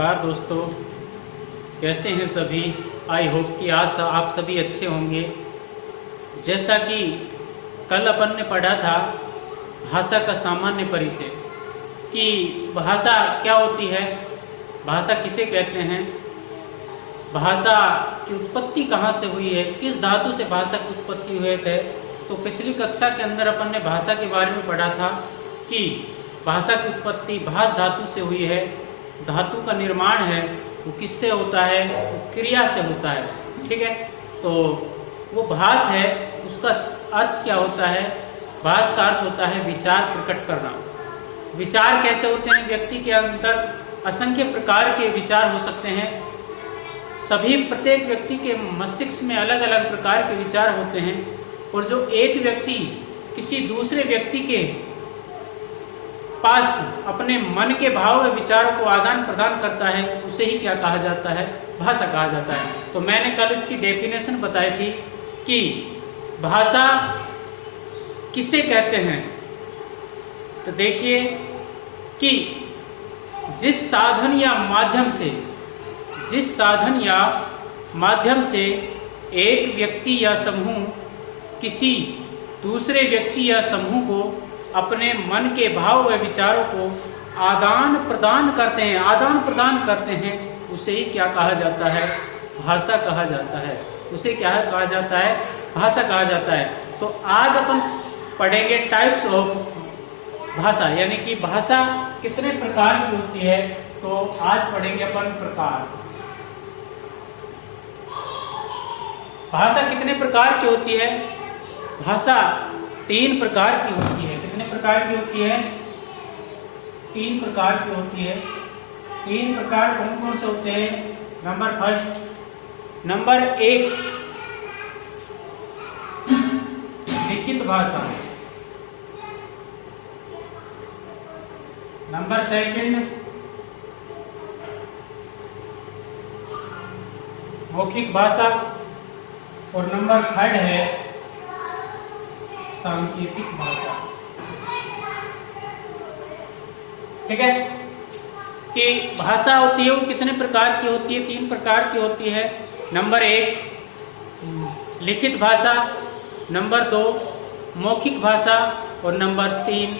नमस्कार दोस्तों, कैसे हैं सभी। आई होप कि आज आप सभी अच्छे होंगे। जैसा कि कल अपन ने पढ़ा था भाषा का सामान्य परिचय, कि भाषा क्या होती है, भाषा किसे कहते हैं, भाषा की उत्पत्ति कहाँ से हुई है, किस धातु से भाषा की उत्पत्ति हुए थे। तो पिछली कक्षा के अंदर अपन ने भाषा के बारे में पढ़ा था कि भाषा की उत्पत्ति भाष धातु से हुई है। धातु का निर्माण है वो किससे होता है, वो क्रिया से होता है। ठीक है, तो वो भाष है, उसका अर्थ क्या होता है। भाष का अर्थ होता है विचार प्रकट करना। विचार कैसे होते हैं, व्यक्ति के अंदर असंख्य प्रकार के विचार हो सकते हैं। प्रत्येक व्यक्ति के मस्तिष्क में अलग अलग प्रकार के विचार होते हैं, और जो एक व्यक्ति किसी दूसरे व्यक्ति के पास अपने मन के भाव व विचारों को आदान प्रदान करता है, उसे ही क्या कहा जाता है, भाषा कहा जाता है। तो मैंने कल इसकी डेफिनेशन बताई थी कि भाषा किसे कहते हैं। तो देखिए कि जिस साधन या माध्यम से एक व्यक्ति या समूह किसी दूसरे व्यक्ति या समूह को अपने मन के भाव व विचारों को आदान प्रदान करते हैं, उसे ही क्या कहा जाता है, भाषा कहा जाता है। उसे क्या कहा जाता है, भाषा कहा जाता है। तो आज अपन पढ़ेंगे टाइप्स ऑफ भाषा, यानी कि भाषा कितने प्रकार की होती है। तो आज पढ़ेंगे अपन प्रकार। भाषा कितने प्रकार की होती है। भाषा 3 प्रकार की होती है। कितने प्रकार की होती है, 3 प्रकार की होती है। 3 प्रकार कौन कौन से होते हैं। नंबर 1 लिखित भाषा। नंबर 2 मौखिक भाषा, और नंबर 3 है सांकेतिक भाषा। ठीक है, कि भाषा होती है वो कितने प्रकार की होती है, 3 प्रकार की होती है। नंबर 1 लिखित भाषा, नंबर 2 मौखिक भाषा, और नंबर 3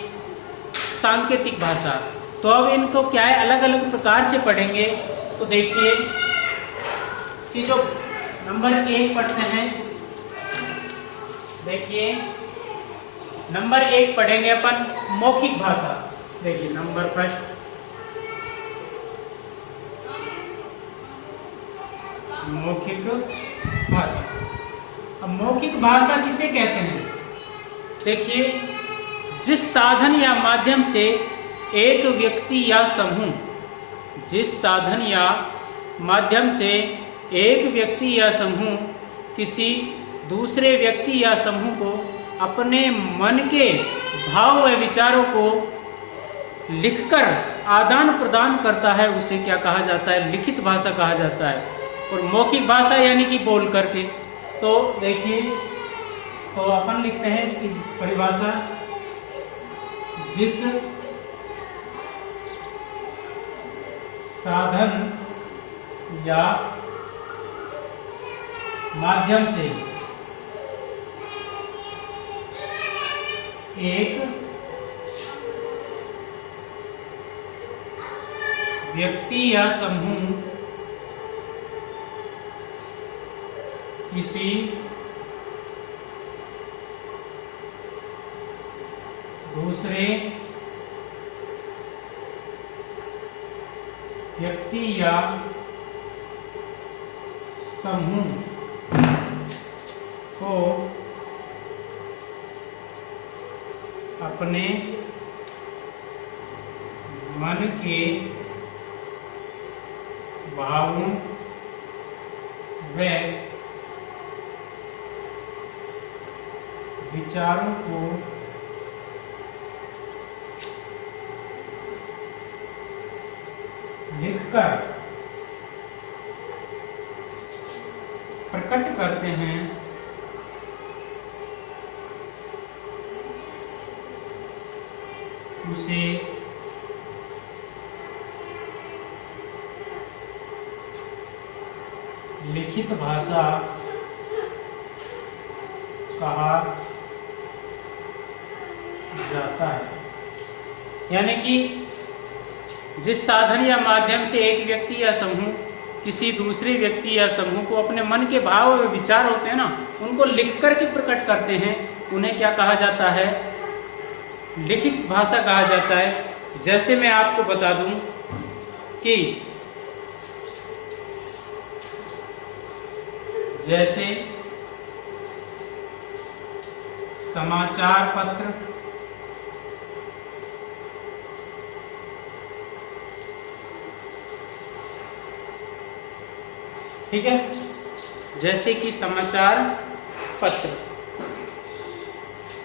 सांकेतिक भाषा। तो अब इनको क्या है, अलग अलग प्रकार से पढ़ेंगे। तो देखिए कि जो नंबर 1 पढ़ते हैं, देखिए नंबर 1 पढ़ेंगे अपन मौखिक भाषा। देखिए नंबर 1 मौखिक भाषा। अब मौखिक भाषा किसे कहते हैं। देखिए जिस साधन या माध्यम से एक व्यक्ति या समूह, किसी दूसरे व्यक्ति या समूह को अपने मन के भाव व विचारों को लिखकर आदान प्रदान करता है, उसे क्या कहा जाता है, लिखित भाषा कहा जाता है। और मौखिक भाषा यानी कि बोल करके। तो देखिए, तो अपन लिखते हैं इसकी परिभाषा। जिस साधन या माध्यम से एक व्यक्ति या समूह किसी दूसरे व्यक्ति या समूह को अपने मन के भावों व विचारों को लिखकर प्रकट करते हैं, उसे लिखित भाषा कहा जाता है। यानी कि जिस साधन या माध्यम से एक व्यक्ति या समूह किसी दूसरे व्यक्ति या समूह को अपने मन के भाव व विचार होते हैं ना, उनको लिख कर के प्रकट करते हैं, उन्हें क्या कहा जाता है? लिखित भाषा कहा जाता है। जैसे मैं आपको बता दूं कि जैसे समाचार पत्र, ठीक है, जैसे कि समाचार पत्र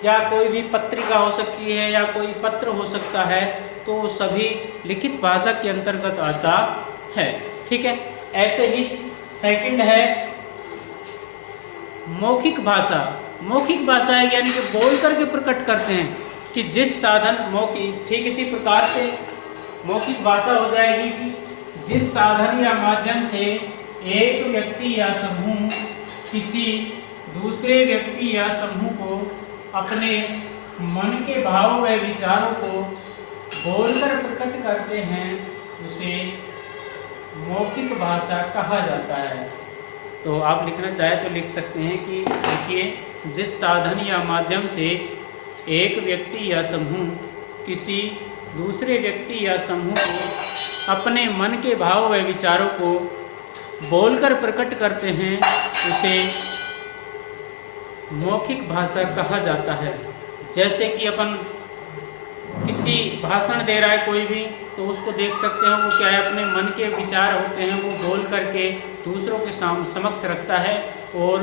या कोई भी पत्रिका हो सकती है या कोई पत्र हो सकता है, तो सभी लिखित भाषा के अंतर्गत आता है। ठीक है, ऐसे ही सेकंड है मौखिक भाषा। मौखिक भाषा है यानी कि बोल करके प्रकट करते हैं कि जिस साधन मौखिक, ठीक इसी प्रकार से मौखिक भाषा हो जाएगी कि जिस साधन या माध्यम से एक व्यक्ति या समूह किसी दूसरे व्यक्ति या समूह को अपने मन के भाव व विचारों को बोलकर प्रकट करते हैं, उसे मौखिक भाषा कहा जाता है। तो आप लिखना चाहे तो लिख सकते हैं कि देखिए, जिस साधन या माध्यम से एक व्यक्ति या समूह किसी दूसरे व्यक्ति या समूह को अपने मन के भाव व विचारों को बोलकर प्रकट करते हैं, उसे मौखिक भाषा कहा जाता है। जैसे कि अपन किसी भाषण दे रहा है कोई भी, तो उसको देख सकते हैं वो क्या है, अपने मन के विचार होते हैं वो बोल करके दूसरों के समक्ष रखता है और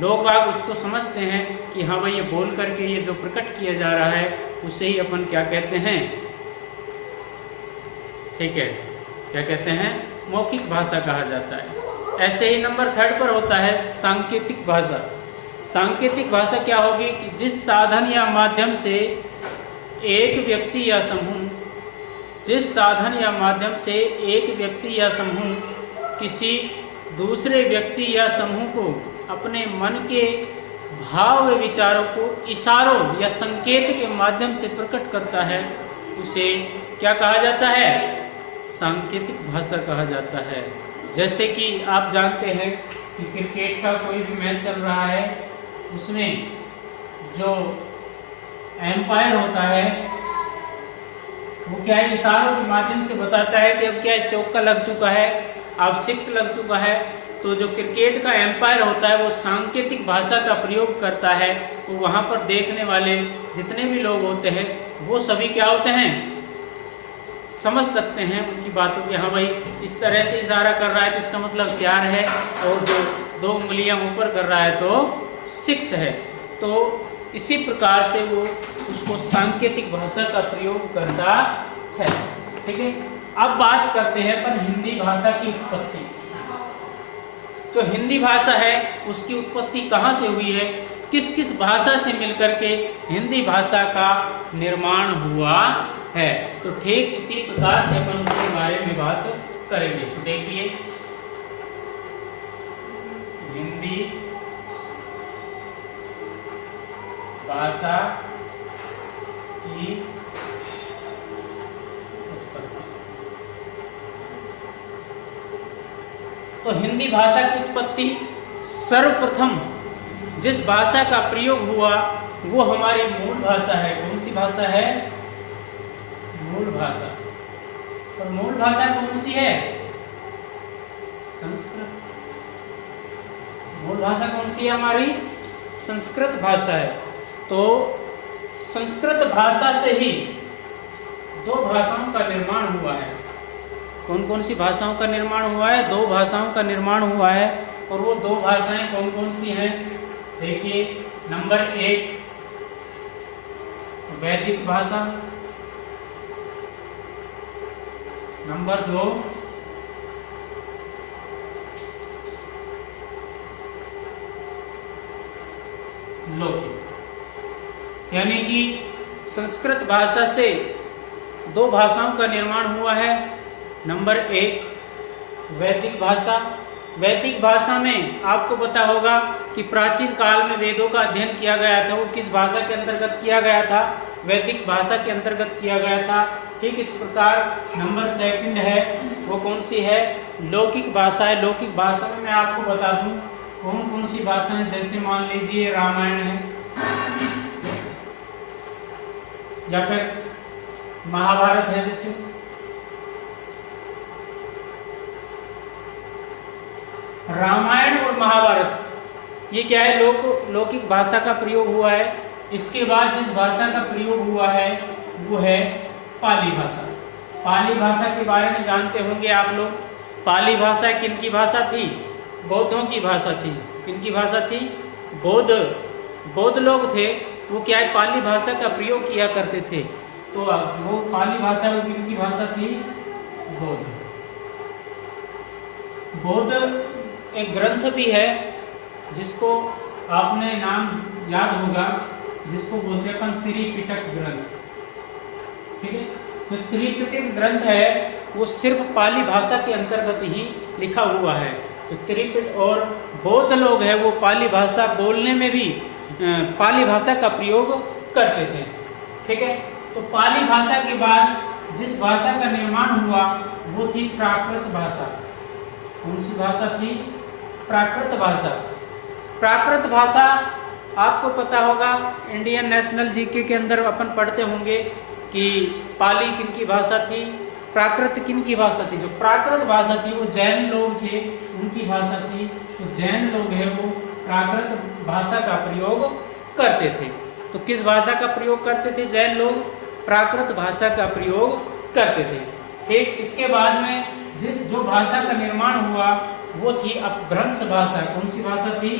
लोग बाग उसको समझते हैं कि हाँ भाई ये बोल करके ये जो प्रकट किया जा रहा है उसे ही अपन क्या कहते हैं, ठीक है, क्या कहते हैं, मौखिक भाषा कहा जाता है। ऐसे ही नंबर 3 पर होता है सांकेतिक भाषा। सांकेतिक भाषा क्या होगी कि जिस साधन या माध्यम से एक व्यक्ति या समूह, जिस साधन या माध्यम से एक व्यक्ति या समूह किसी दूसरे व्यक्ति या समूह को अपने मन के भाव व विचारों को इशारों या संकेत के माध्यम से प्रकट करता है, उसे क्या कहा जाता है, सांकेतिक भाषा कहा जाता है। जैसे कि आप जानते हैं कि क्रिकेट का कोई भी मैच चल रहा है, उसमें जो एम्पायर होता है वो क्या है, इशारों के माध्यम से बताता है कि अब क्या है, चौका लग चुका है, अब 6 लग चुका है। तो जो क्रिकेट का एम्पायर होता है वो सांकेतिक भाषा का प्रयोग करता है, तो वहाँ पर देखने वाले जितने भी लोग होते हैं वो सभी क्या होते हैं, समझ सकते हैं उनकी बातों के, हाँ भाई इस तरह से इशारा कर रहा है तो इसका मतलब 4 है, और जो 2 उंगलियां ऊपर कर रहा है तो 6 है। तो इसी प्रकार से वो उसको सांकेतिक भाषा का प्रयोग करता है। ठीक है, अब बात करते हैं पर हिंदी भाषा की उत्पत्ति। जो हिंदी भाषा है उसकी उत्पत्ति कहाँ से हुई है, किस किस भाषा से मिलकर के हिंदी भाषा का निर्माण हुआ है, तो ठीक इसी प्रकार से अपन उसके बारे में बात करेंगे। तो देखिए, हिंदी भाषा की उत्पत्ति। तो हिंदी भाषा की उत्पत्ति सर्वप्रथम जिस भाषा का प्रयोग हुआ वो हमारी मूल भाषा है। कौन सी भाषा है, मूल भाषा। और मूल भाषा कौन सी है, संस्कृत। मूल भाषा कौन सी है हमारी, संस्कृत भाषा है। तो संस्कृत भाषा से ही 2 भाषाओं का निर्माण हुआ है। कौन कौन सी भाषाओं का निर्माण हुआ है, 2 भाषाओं का निर्माण हुआ है। और वो 2 भाषाएं कौन कौन सी हैं, देखिए, नंबर 1 वैदिक भाषा, नंबर 2 लौकिक। यानी कि संस्कृत भाषा से 2 भाषाओं का निर्माण हुआ है। नंबर 1 वैदिक भाषा वैदिक भाषा में आपको पता होगा कि प्राचीन काल में वेदों का अध्ययन किया गया था, वो किस भाषा के अंतर्गत किया गया था? वैदिक भाषा के अंतर्गत किया गया था। ठीक इस प्रकार नंबर सेकंड है वो कौन सी है? लौकिक भाषा है। लौकिक भाषा में मैं आपको बता दूं कौन कौन सी भाषा है, जैसे मान लीजिए रामायण है या फिर महाभारत है। जैसे रामायण और महाभारत ये क्या है? लौकिक भाषा का प्रयोग हुआ है। इसके बाद जिस भाषा का प्रयोग हुआ है वो है पाली भाषा। पाली भाषा के बारे में जानते होंगे आप लोग। पाली भाषा किनकी भाषा थी? बौद्धों की भाषा थी। किनकी भाषा थी? बौद्ध लोग थे, वो क्या है? पाली भाषा का प्रयोग किया करते थे। तो वो पाली भाषा वो किनकी भाषा थी? बौद्ध एक ग्रंथ भी है जिसको आपने नाम याद होगा, जिसको बोलते हैं अपन त्रिपिटक ग्रंथ। ठीक है, तो त्रिपिटक ग्रंथ है वो सिर्फ पाली भाषा के अंतर्गत ही लिखा हुआ है। तो त्रिपिटक और बौद्ध लोग हैं वो पाली भाषा बोलने में भी पाली भाषा का प्रयोग करते थे। ठीक है, तो पाली भाषा के बाद जिस भाषा का निर्माण हुआ वो थी प्राकृत भाषा। कौन सी भाषा थी? प्राकृत भाषा। प्राकृत भाषा आपको पता होगा, इंडियन नेशनल जीके के अंदर अपन पढ़ते होंगे कि पाली किनकी भाषा थी, प्राकृत किनकी भाषा थी। जो प्राकृत भाषा थी वो जैन लोग थे, उनकी भाषा थी। तो जैन लोग हैं वो प्राकृत भाषा का प्रयोग करते थे। तो किस भाषा का प्रयोग करते थे जैन लोग? प्राकृत भाषा का प्रयोग करते थे। ठीक, इसके बाद में जो भाषा का निर्माण हुआ वो थी अपभ्रंश भाषा। कौन सी भाषा थी?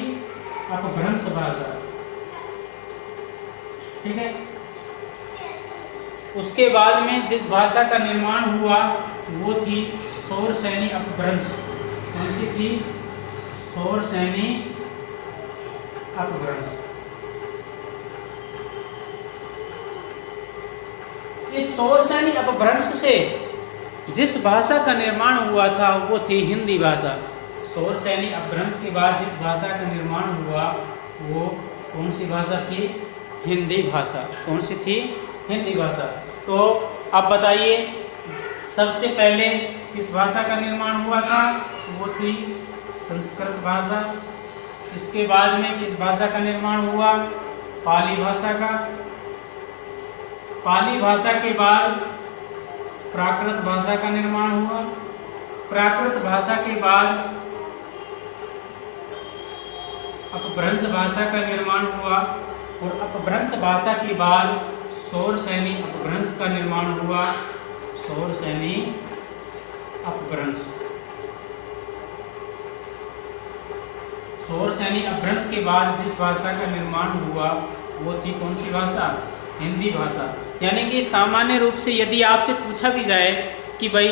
अपभ्रंश भाषा। ठीक है, उसके बाद में जिस भाषा का निर्माण हुआ वो थी शौरसेनी अपभ्रंश। कौन सी थी? शौरसेनी अपभ्रंश। इस शौरसेनी अपभ्रंश से जिस भाषा का निर्माण हुआ था वो थी हिंदी भाषा। शौरसेनी अपभ्रंश के बाद जिस भाषा का निर्माण हुआ वो कौन सी भाषा थी? हिंदी भाषा। कौन सी थी? हिंदी भाषा। तो अब बताइए सबसे पहले किस भाषा का निर्माण हुआ था? वो थी संस्कृत भाषा। इसके बाद में किस भाषा का निर्माण हुआ? पाली भाषा का। पाली भाषा के बाद प्राकृत भाषा का निर्माण हुआ। प्राकृत भाषा के बाद अपभ्रंश भाषा का निर्माण हुआ और अपभ्रंश भाषा के बाद शौरसेनी अपभ्रंश का निर्माण हुआ। शौरसेनी अपभ्रंश। शौरसेनी अपभ्रंश के बाद जिस भाषा का निर्माण हुआ वो थी कौन सी भाषा? हिंदी भाषा। यानी कि सामान्य रूप से यदि आपसे पूछा भी जाए कि भाई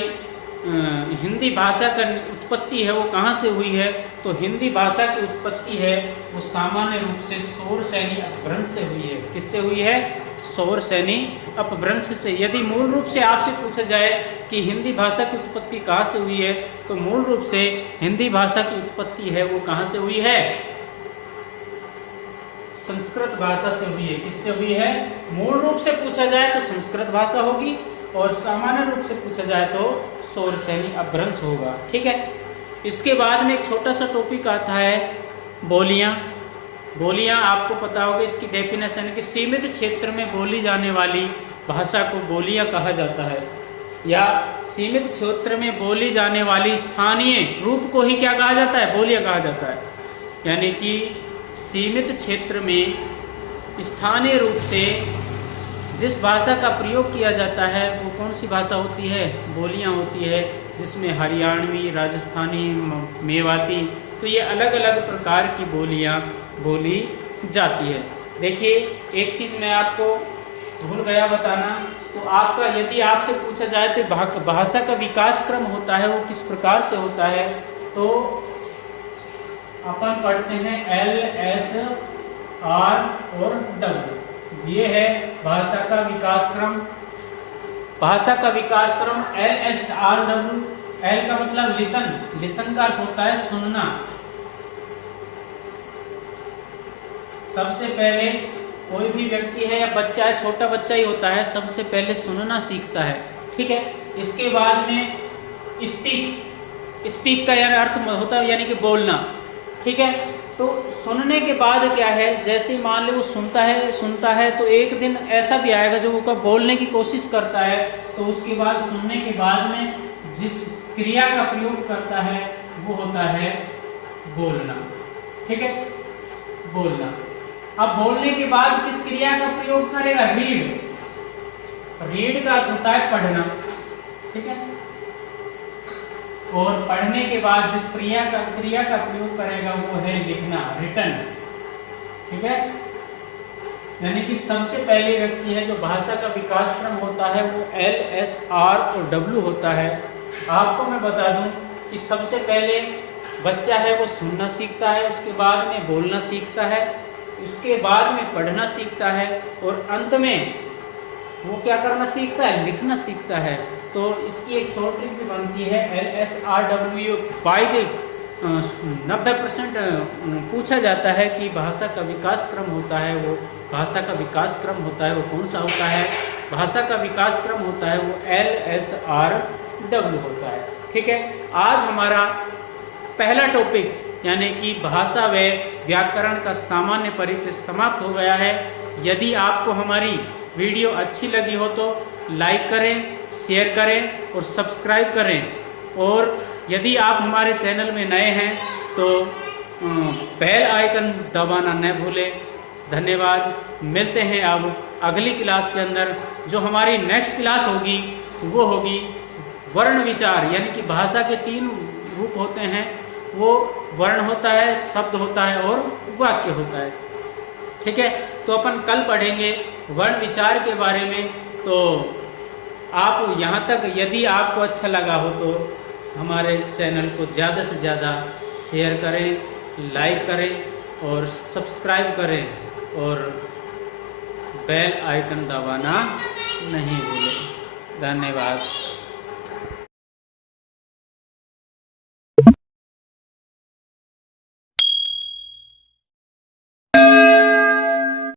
हिंदी भाषा का उत्पत्ति है वो कहाँ से हुई है, तो हिंदी भाषा की उत्पत्ति है वो सामान्य रूप से शौरसेनी अपभ्रंश से हुई है। किससे हुई है? शौरसेनी अपभ्रंश से। यदि मूल रूप से आपसे पूछा जाए कि हिंदी भाषा की उत्पत्ति कहाँ से हुई है, तो मूल रूप से हिंदी भाषा की उत्पत्ति है वो कहाँ से हुई है? संस्कृत भाषा से हुई है। किससे हुई है? मूल रूप से पूछा जाए तो संस्कृत भाषा होगी और सामान्य रूप से पूछा जाए तो शौरसेनी अपभ्रंश होगा। ठीक है, इसके बाद में एक छोटा सा टॉपिक आता है बोलियां। बोलियां आपको पता होगा इसकी डेफिनेशन है कि सीमित क्षेत्र में बोली जाने वाली भाषा को बोलियां कहा जाता है, या सीमित क्षेत्र में बोली जाने वाली स्थानीय रूप को ही क्या कहा जाता है? बोलियां कहा जाता है। यानी कि सीमित क्षेत्र में स्थानीय रूप से जिस भाषा का प्रयोग किया जाता है वो कौन सी भाषा होती है? बोलियां होती है, जिसमें हरियाणवी, राजस्थानी, मेवाती, तो ये अलग अलग प्रकार की बोलियां बोली जाती है। देखिए एक चीज़ मैं आपको भूल गया बताना, तो आपका यदि आपसे पूछा जाए तो भाषा का विकास क्रम होता है वो किस प्रकार से होता है, तो अपन पढ़ते हैं LSR और W। ये है भाषा का विकास क्रम। भाषा का विकास क्रम LSRW एल का मतलब लिसन, लिसन का अर्थ होता है सुनना। सबसे पहले कोई भी व्यक्ति है या बच्चा है, छोटा बच्चा ही होता है, सबसे पहले सुनना सीखता है, ठीक है। इसके बाद में स्पीक, स्पीक का यानी अर्थ होता है यानी कि बोलना, ठीक है। तो सुनने के बाद क्या है, जैसे मान लो वो सुनता है तो एक दिन ऐसा भी आएगा जो वो बोलने की कोशिश करता है, तो उसके बाद सुनने के बाद में जिस क्रिया का प्रयोग करता है वो होता है बोलना, ठीक है, बोलना। अब बोलने के बाद किस क्रिया का प्रयोग करेगा, रीड, रीड का अर्थ होता है पढ़ना, ठीक है। और पढ़ने के बाद जिस क्रिया का प्रयोग करेगा वो है लिखना, रिटन, ठीक है। यानी कि सबसे पहले व्यक्ति है जो भाषा का विकास क्रम होता है वो एल, एस, आर और डब्ल्यू होता है। आपको मैं बता दूं कि सबसे पहले बच्चा है वो सुनना सीखता है, उसके बाद में बोलना सीखता है, उसके बाद में पढ़ना सीखता है और अंत में वो क्या करना सीखता है, लिखना सीखता है। तो इसकी एक शॉर्ट ट्रिक भी बनती है LSRW। बाई द 90% पूछा जाता है कि भाषा का विकास क्रम होता है, वो भाषा का विकास क्रम होता है वो कौन सा होता है, भाषा का विकास क्रम होता है वो LSRW होता है, ठीक है। आज हमारा पहला टॉपिक यानी कि भाषा व व्याकरण का सामान्य परिचय समाप्त हो गया है। यदि आपको हमारी वीडियो अच्छी लगी हो तो लाइक करें, शेयर करें और सब्सक्राइब करें। और यदि आप हमारे चैनल में नए हैं तो बेल आइकन दबाना न भूलें। धन्यवाद। मिलते हैं अब अगली क्लास के अंदर। जो हमारी नेक्स्ट क्लास होगी वो होगी वर्ण विचार, यानी कि भाषा के 3 रूप होते हैं, वो वर्ण होता है, शब्द होता है और वाक्य होता है, ठीक है। तो अपन कल पढ़ेंगे वर्ण विचार के बारे में। तो आप यहाँ तक यदि आपको अच्छा लगा हो तो हमारे चैनल को ज़्यादा से ज़्यादा शेयर करें, लाइक करें और सब्सक्राइब करें और बेल आइकन दबाना नहीं भूलें। धन्यवाद।